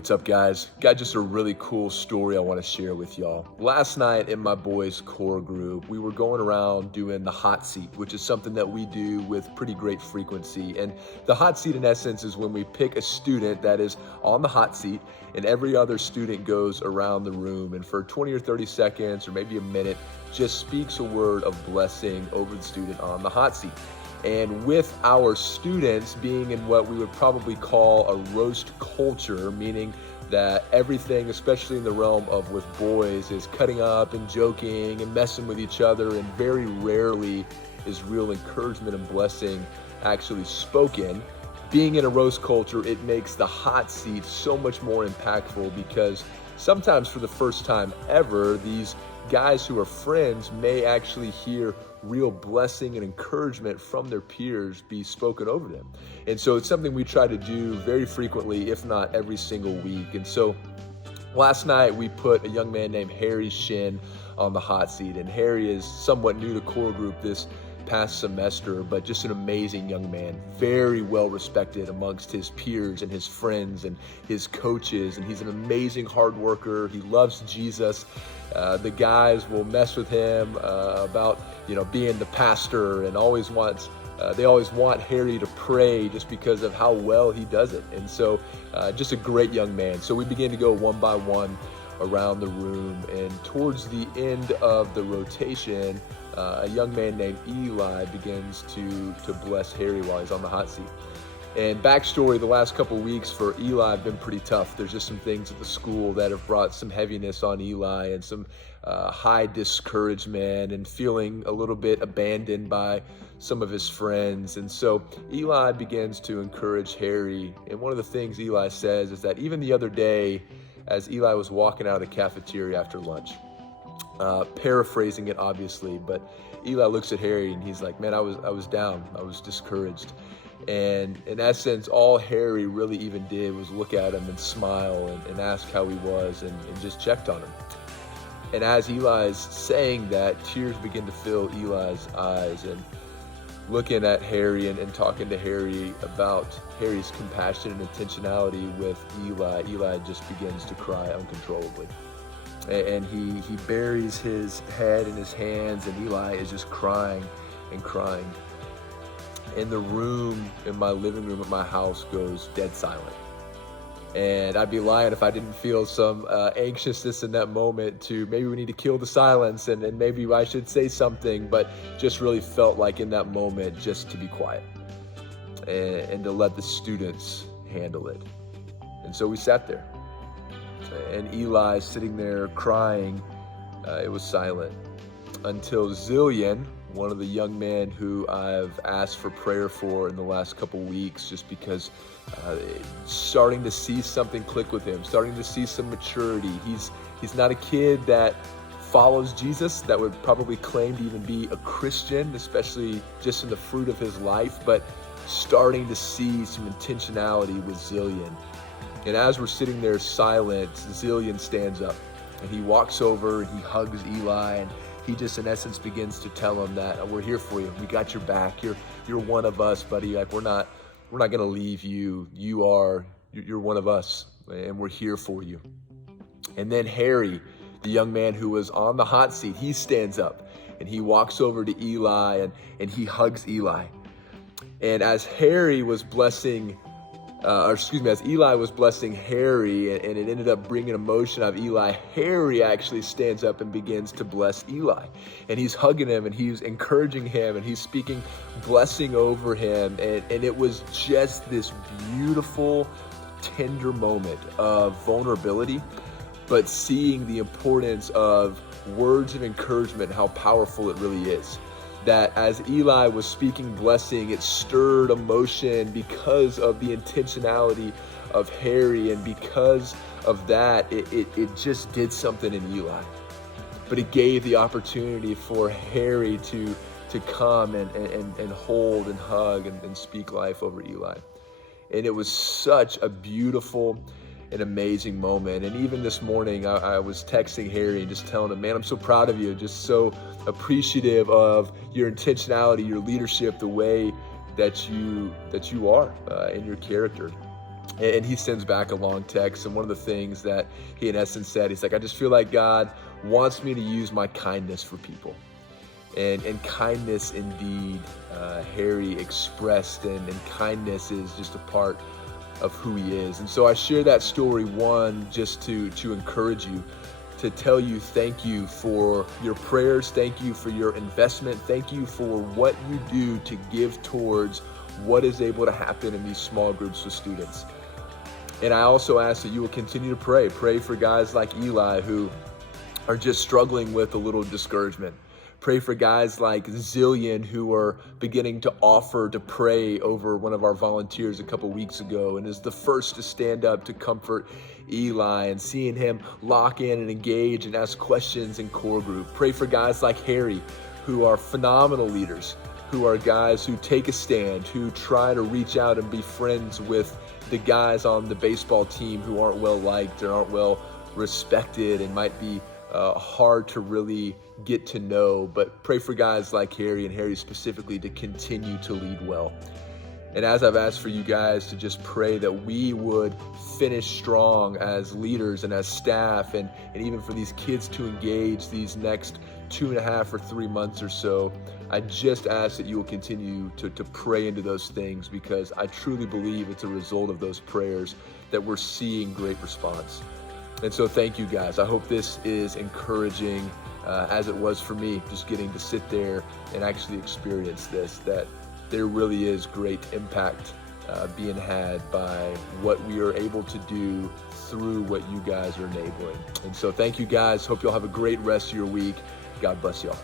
what's up, guys? Got just a really cool story I want to share with y'all. Last night in my boys' core group, we were going around doing the hot seat, which is something that we do with pretty great frequency. And the hot seat, in essence, is when we pick a student that is on the hot seat, and every other student goes around the room and for 20 or 30 seconds or maybe a minute, just speaks a word of blessing over the student on the hot seat. And with our students being in what we would probably call a roast culture, meaning that everything, especially in the realm of with boys, is cutting up and joking and messing with each other, and very rarely is real encouragement and blessing actually spoken. Being in a roast culture, it makes the hot seat so much more impactful, because sometimes for the first time ever, these guys who are friends may actually hear real blessing and encouragement from their peers be spoken over them. And so it's something we try to do very frequently, if not every single week. And so last night we put a young man named Harry Shin on the hot seat. And Harry is somewhat new to core group this past semester, but just an amazing young man, very well respected amongst his peers and his friends and his coaches. And he's an amazing hard worker. He loves Jesus. The guys will mess with him about, being the pastor, and they always want Harry to pray just because of how well he does it. And so just a great young man. So we began to go one by one around the room, and towards the end of the rotation, a young man named Eli begins to bless Harry while he's on the hot seat. And backstory, the last couple of weeks for Eli have been pretty tough. There's just some things at the school that have brought some heaviness on Eli, and some high discouragement, and feeling a little bit abandoned by some of his friends. And so Eli begins to encourage Harry. And one of the things Eli says is that even the other day, as Eli was walking out of the cafeteria after lunch, paraphrasing it obviously, but Eli looks at Harry and he's like, "Man, I was down. I was discouraged." And in essence, all Harry really even did was look at him and smile and ask how he was, and just checked on him. And as Eli's saying that, tears begin to fill Eli's eyes, and looking at Harry and talking to Harry about Harry's compassion and intentionality with Eli just begins to cry uncontrollably. And he buries his head in his hands, and Eli is just crying and crying. And the room in my living room at my house goes dead silent. And I'd be lying if I didn't feel some anxiousness in that moment to maybe we need to kill the silence, and maybe I should say something, but just really felt like in that moment just to be quiet and to let the students handle it. And so we sat there, and Eli sitting there crying. It was silent until Zillion, one of the young men who I've asked for prayer for in the last couple weeks, just because starting to see something click with him, starting to see some maturity. He's not a kid that follows Jesus, that would probably claim to even be a Christian, especially just in the fruit of his life, but starting to see some intentionality with Zillion. And as we're sitting there silent, Zillion stands up and he walks over and he hugs Eli, and he just in essence begins to tell him that we're here for you. We got your back. You're one of us, buddy. Like we're not gonna leave you. You're one of us, and we're here for you. And then Harry, the young man who was on the hot seat, he stands up and he walks over to Eli and he hugs Eli. And as Harry was blessing as Eli was blessing Harry, and it ended up bringing emotion out of Eli, Harry actually stands up and begins to bless Eli. And he's hugging him, and he's encouraging him, and he's speaking blessing over him. And it was just this beautiful, tender moment of vulnerability, but seeing the importance of words of encouragement, how powerful it really is. That as Eli was speaking blessing, it stirred emotion because of the intentionality of Harry, and because of that, it just did something in Eli. But it gave the opportunity for Harry to come and hold and hug and speak life over Eli. And it was such a beautiful an amazing moment. And even this morning, I was texting Harry and just telling him, man, I'm so proud of you. Just so appreciative of your intentionality, your leadership, the way that you are in your character. And he sends back a long text. And one of the things that he in essence said, he's like, I just feel like God wants me to use my kindness for people. And kindness indeed, Harry expressed, and kindness is just a part of who he is. And so I share that story, one, just to encourage you, to tell you thank you for your prayers, thank you for your investment, thank you for what you do to give towards what is able to happen in these small groups with students. And I also ask that you will continue to pray for guys like Eli who are just struggling with a little discouragement. Pray for guys like Zillion who are beginning to offer to pray over one of our volunteers a couple weeks ago and is the first to stand up to comfort Eli, and seeing him lock in and engage and ask questions in core group. Pray for guys like Harry who are phenomenal leaders, who are guys who take a stand, who try to reach out and be friends with the guys on the baseball team who aren't well liked or aren't well respected and might be hard to really get to know. But pray for guys like Harry, and Harry specifically, to continue to lead well. And as I've asked for you guys to just pray that we would finish strong as leaders and as staff, and even for these kids to engage these next 2.5 or 3 months or so, I just ask that you will continue to pray into those things, because I truly believe it's a result of those prayers that we're seeing great response. And so thank you guys. I hope this is encouraging, as it was for me, just getting to sit there and actually experience this, that there really is great impact being had by what we are able to do through what you guys are enabling. And so thank you guys. Hope you'll have a great rest of your week. God bless y'all.